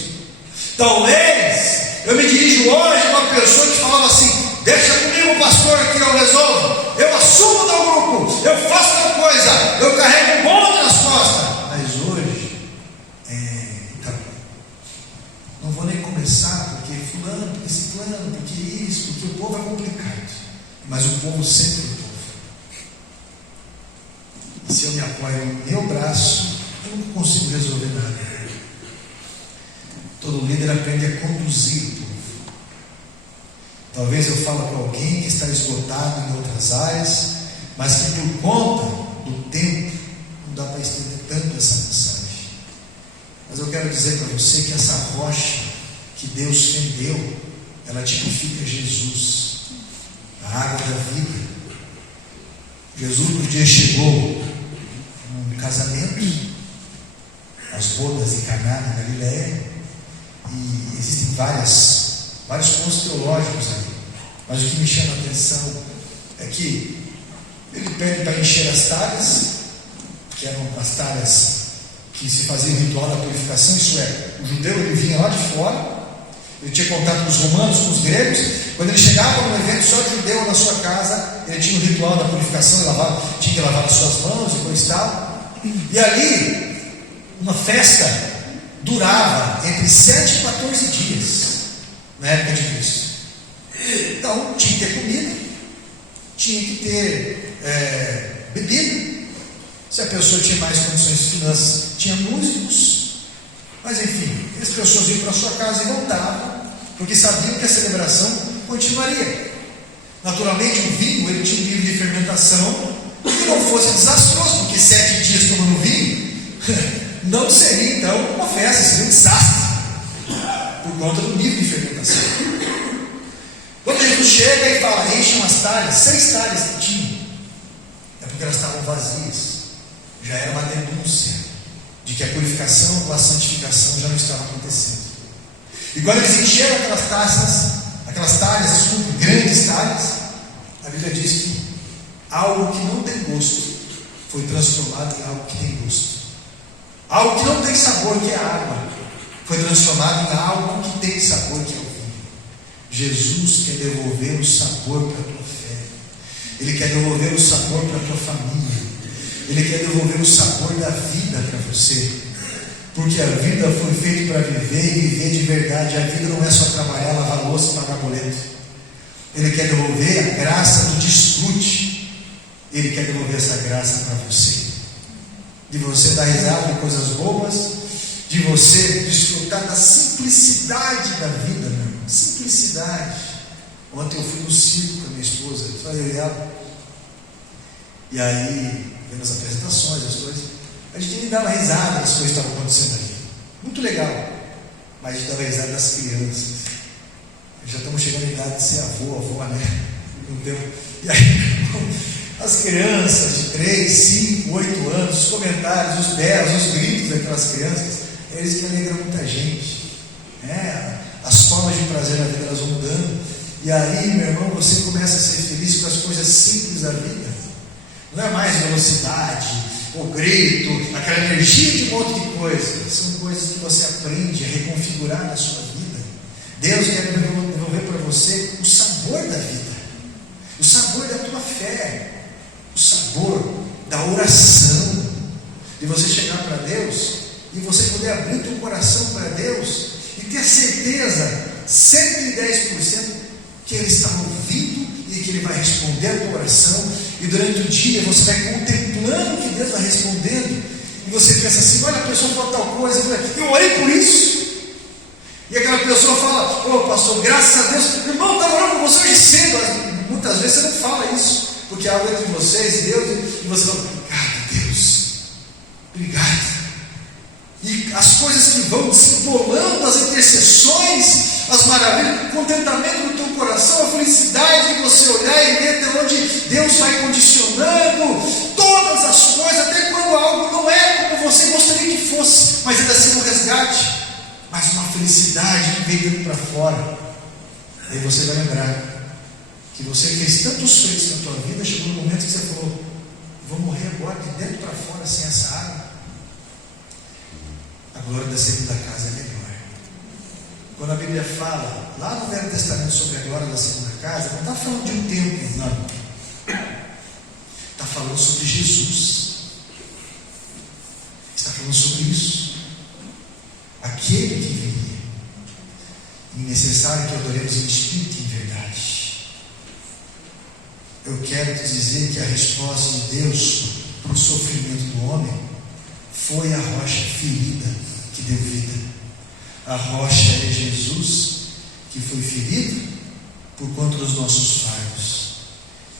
Talvez eu me dirijo hoje a uma pessoa que falava assim: deixa comigo, pastor, que eu resolvo, eu assumo tal grupo, eu faço tal coisa, eu carrego um bonde nas costas. Mas hoje, então, não vou nem começar, porque fulano, porque ciclano, porque isso, porque o povo é complicado, mas o povo sempre é o povo. E se eu me apoio no meu braço, eu não consigo resolver nada. Todo líder aprende a conduzir o povo. Talvez eu fale para alguém que está esgotado em outras áreas, mas que por conta do tempo não dá para estender tanto essa mensagem. Mas eu quero dizer para você que essa rocha que Deus fendeu, ela tipifica Jesus, a água da vida. Jesus um dia chegou num casamento, as bodas de Caná na Galileia, e existem vários pontos teológicos ali, mas o que me chama a atenção é que ele pede para encher as talhas, que eram as talhas que se fazia o ritual da purificação, isso é, o judeu ele vinha lá de fora, ele tinha contato com os romanos, com os gregos. Quando ele chegava num evento só de judeu na sua casa, ele tinha o ritual da purificação, tinha que lavar as suas mãos e coisa e tal. E ali, uma festa durava entre 7 e 14 dias, na época de Cristo. Então, tinha que ter comida, tinha que ter bebida. Se a pessoa tinha mais condições de finanças, tinha músicos. Mas enfim, as pessoas iam para a sua casa e voltavam, porque sabiam que a celebração continuaria. Naturalmente, o vinho ele tinha um nível de fermentação que não fosse desastroso, porque 7 dias tomando vinho não seria então uma festa, seria um desastre, por conta do nível de fermentação. Quando Jesus chega e fala, enchem as talhas, 6 talhas que tinham, é porque elas estavam vazias. Já era uma denúncia de que a purificação ou a santificação já não estava acontecendo. E quando eles encheram aquelas talhas, grandes talhas, a Bíblia diz que algo que não tem gosto foi transformado em algo que tem gosto. Algo que não tem sabor, que é a água, foi transformado em algo que tem sabor, que é o vinho. Jesus quer devolver o sabor para a tua fé. Ele quer devolver o sabor para a tua família. Ele quer devolver o sabor da vida para você. Porque a vida foi feita para viver e viver de verdade. A vida não é só trabalhar, lavar louça e pagar boleto. Ele quer devolver a graça do desfrute. Ele quer devolver essa graça para você. De você dar risada de coisas bobas, de você desfrutar da simplicidade da vida, meu irmão. Simplicidade. Ontem eu fui no circo com a minha esposa, só eu e ela. E aí, vendo as apresentações, as coisas, a gente nem dava risada das coisas que estavam acontecendo ali. Muito legal. Mas a gente dava risada das crianças. Já estamos chegando à idade de ser avó, né? E aí, as crianças de 3, 5, 8 anos, os comentários, os berros, os gritos daquelas crianças, eles que alegram muita gente. As formas de prazer na vida elas vão mudando. E aí, meu irmão, você começa a ser feliz com as coisas simples da vida. Não é mais velocidade, o grito, aquela energia de um monte de coisa. São coisas que você aprende a reconfigurar na sua vida. Deus quer devolver para você o sabor da vida, o sabor da tua fé, o sabor da oração, de você chegar para Deus e você poder abrir teu coração para Deus e ter certeza, 110%, que Ele está ouvindo e que Ele vai responder a tua oração. E durante o dia você vai contemplando que Deus vai respondendo, e você pensa assim, olha, a pessoa falou tal coisa, eu orei por isso. E aquela pessoa fala, pastor, graças a Deus, irmão, estava orando por você hoje cedo. Muitas vezes você não fala isso, porque há algo entre vocês e Deus, e você fala, obrigado Deus, obrigado. E as coisas que vão desembolando, as intercessões, as maravilhas, o contentamento no teu coração, a felicidade de você olhar e ver até onde Deus vai condicionando todas as coisas, até quando algo não é como você gostaria que fosse, mas ainda assim um resgate, mas uma felicidade que veio dentro para fora. Aí você vai lembrar que você fez tantos feitos na tua vida, chegou no momento que você falou, vou morrer agora de dentro para fora sem essa água. A glória da segunda casa é melhor. Quando a Bíblia fala, lá no Velho Testamento, sobre a glória da segunda casa, não está falando de um templo, não. Está falando sobre Jesus. Está falando sobre isso. Aquele que viria. E necessário que adoremos em espírito e em verdade. Eu quero te dizer que a resposta de Deus para o sofrimento do homem foi a rocha ferida que deu vida. A rocha é Jesus, que foi ferido por conta dos nossos fardos.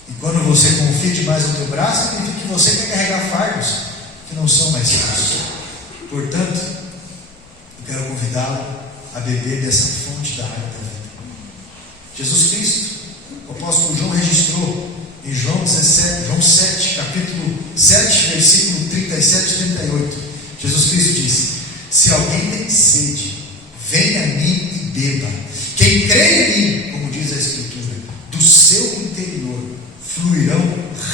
E quando você confia demais no teu braço, significa que você quer carregar fardos que não são mais seus. Portanto, eu quero convidá-lo a beber dessa fonte da água da vida. Jesus Cristo, o apóstolo João registrou em João 7, capítulo 7, versículo 37 e 38. Jesus Cristo disse: se alguém tem sede, venha a mim e beba. Quem crê em mim, como diz a Escritura, do seu interior fluirão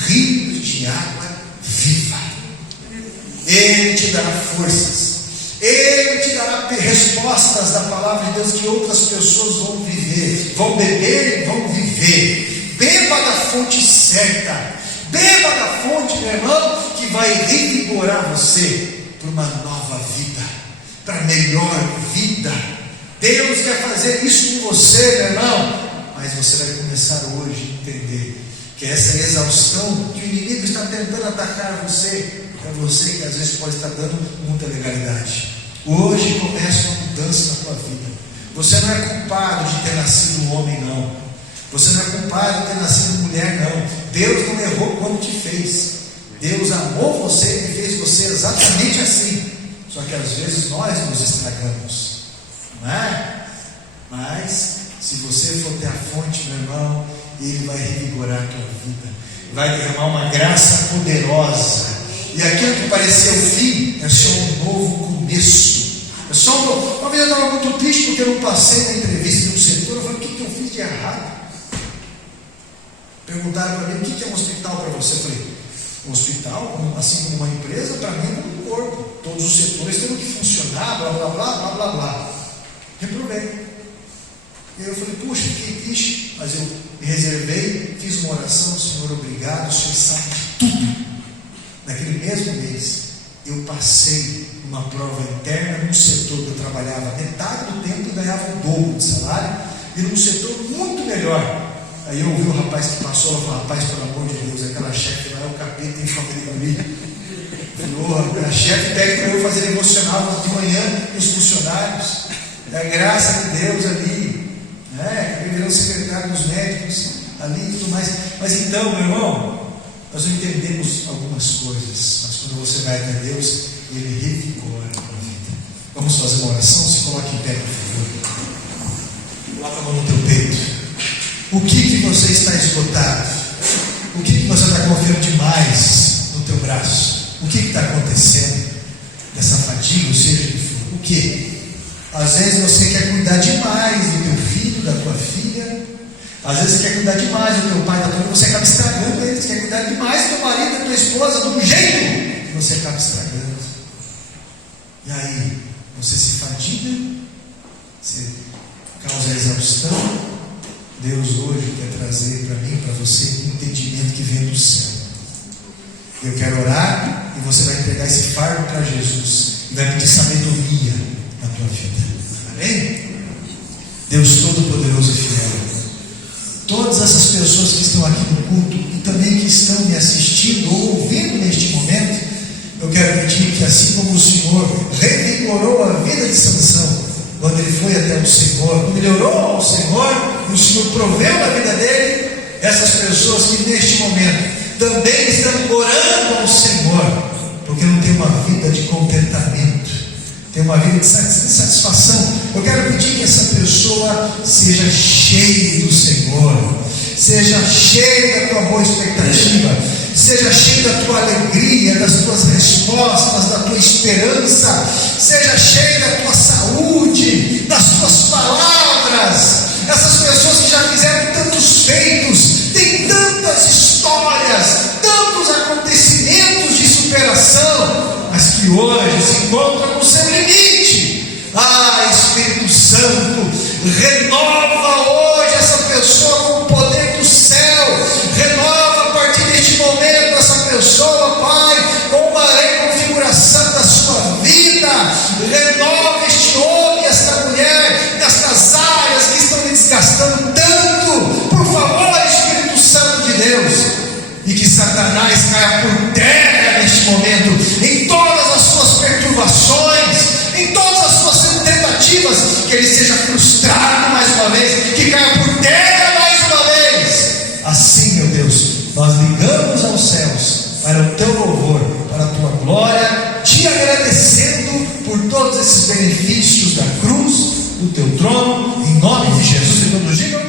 rios de água viva. Ele te dará forças, Ele te dará respostas da palavra de Deus que outras pessoas vão viver, vão beber e vão viver. Beba da fonte certa, beba da fonte, meu irmão, que vai revigorar você para uma nova vida, para melhor vida. Deus quer fazer isso com você, meu irmão, mas você vai começar hoje a entender que essa exaustão que o inimigo está tentando atacar você, é você que às vezes pode estar dando muita legalidade. Hoje começa uma mudança na tua vida. Você não é culpado de ter nascido um homem, não. Você não é culpado de ter nascido mulher, não. Deus não errou quando te fez. Deus amou você e fez você exatamente assim. Só que às vezes nós nos estragamos, não é? Mas se você for ter a fonte, meu irmão, Ele vai revigorar a tua vida, vai derramar uma graça poderosa, e aquilo que parecia o fim é só um novo começo. É só uma vez eu estava muito triste porque eu não passei na entrevista no setor. Eu falei: o que eu fiz de errado? Perguntaram para mim: o que é um hospital para você? Eu falei: um hospital, assim como uma empresa, para mim é como um corpo. Todos os setores têm que funcionar, blá blá blá blá blá blá. Reprovei. E aí eu falei: puxa, fiquei triste, mas eu me reservei, fiz uma oração: Senhor, obrigado, o Senhor sabe de tudo. Naquele mesmo mês, eu passei uma prova interna num setor que eu trabalhava metade do tempo e ganhava o dobro de salário, e num setor muito melhor. Aí eu ouvi o rapaz que passou, eu falei: rapaz, pelo amor de Deus, aquela chefe lá é o capeta em família. A chefe pede para eu fazer emocional de manhã com os funcionários. É a graça de Deus ali, né? Acabei virando secretário dos médicos ali e tudo mais. Mas então, meu irmão, nós não entendemos algumas coisas, mas quando você vai até Deus, Ele revigora a tua vida. Vamos fazer uma oração? Se coloque em pé, por favor. Coloca a mão no teu peito. O que você está esgotado? O que você está confiando demais no teu braço? O que está acontecendo? Dessa fadiga, ou seja, o que? Às vezes você quer cuidar demais do teu filho, da tua filha. Às vezes você quer cuidar demais do teu pai, da tua mãe. Você acaba estragando eles. Você quer cuidar demais do teu marido, da tua esposa, de um jeito que você acaba estragando. E aí, você se fadiga, você causa exaustão. Deus hoje quer trazer para mim, para você, um entendimento que vem do céu. Eu quero orar e você vai entregar esse fardo para Jesus e vai pedir sabedoria na tua vida. Amém? Deus Todo-Poderoso e fiel, todas essas pessoas que estão aqui no culto e também que estão me assistindo ou ouvindo neste momento, eu quero pedir que, assim como o Senhor revigorou a vida de Sansão quando ele foi até o Senhor, quando ele orou ao Senhor e o Senhor proveu na vida dele, essas pessoas que neste momento também estão orando ao Senhor, porque não tem uma vida de contentamento, tem uma vida de satisfação. Eu quero pedir que essa pessoa seja cheia do Senhor, seja cheia da tua boa expectativa, seja cheia da tua alegria, das tuas respostas, da tua esperança, seja cheia da tua saúde, das tuas palavras. Essas pessoas que já fizeram tantos feitos, têm tantas histórias, tantos acontecimentos, situação, mas que hoje se encontra no seu limite. Espírito Santo, renova hoje essa pessoa com o poder do céu, renova a partir deste momento essa pessoa, Pai, com uma reconfiguração da sua vida, renova este homem, esta mulher, nestas áreas que estão me desgastando tanto, por favor, Espírito Santo de Deus, e que Satanás caia por terra neste momento, em todas as suas perturbações, em todas as suas tentativas, que ele seja frustrado mais uma vez, que caia por terra mais uma vez. Assim, meu Deus, nós ligamos aos céus para o teu louvor, para a tua glória, te agradecendo por todos esses benefícios da cruz, do teu trono, em nome de Jesus. E todos digam.